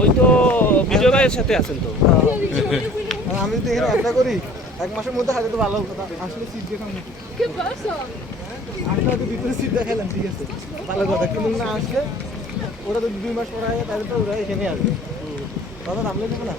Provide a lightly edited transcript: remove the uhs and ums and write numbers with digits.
ওই তো বিজয় ভাইয়ের সাথে আছেন তো। আমি তো এখানে একটা করি 1 মাসের মধ্যে হাতে তো ভালো কথা আসলে সিট দেখাম আমি তো ভিতরে সিট দেখালাম ঠিক আছে ভালো কথা কিন্তু না আসলে ওরা তো 2 মাস পরে তাহলে তো ওরা এখানে আসবে কথা নামলে যাবে না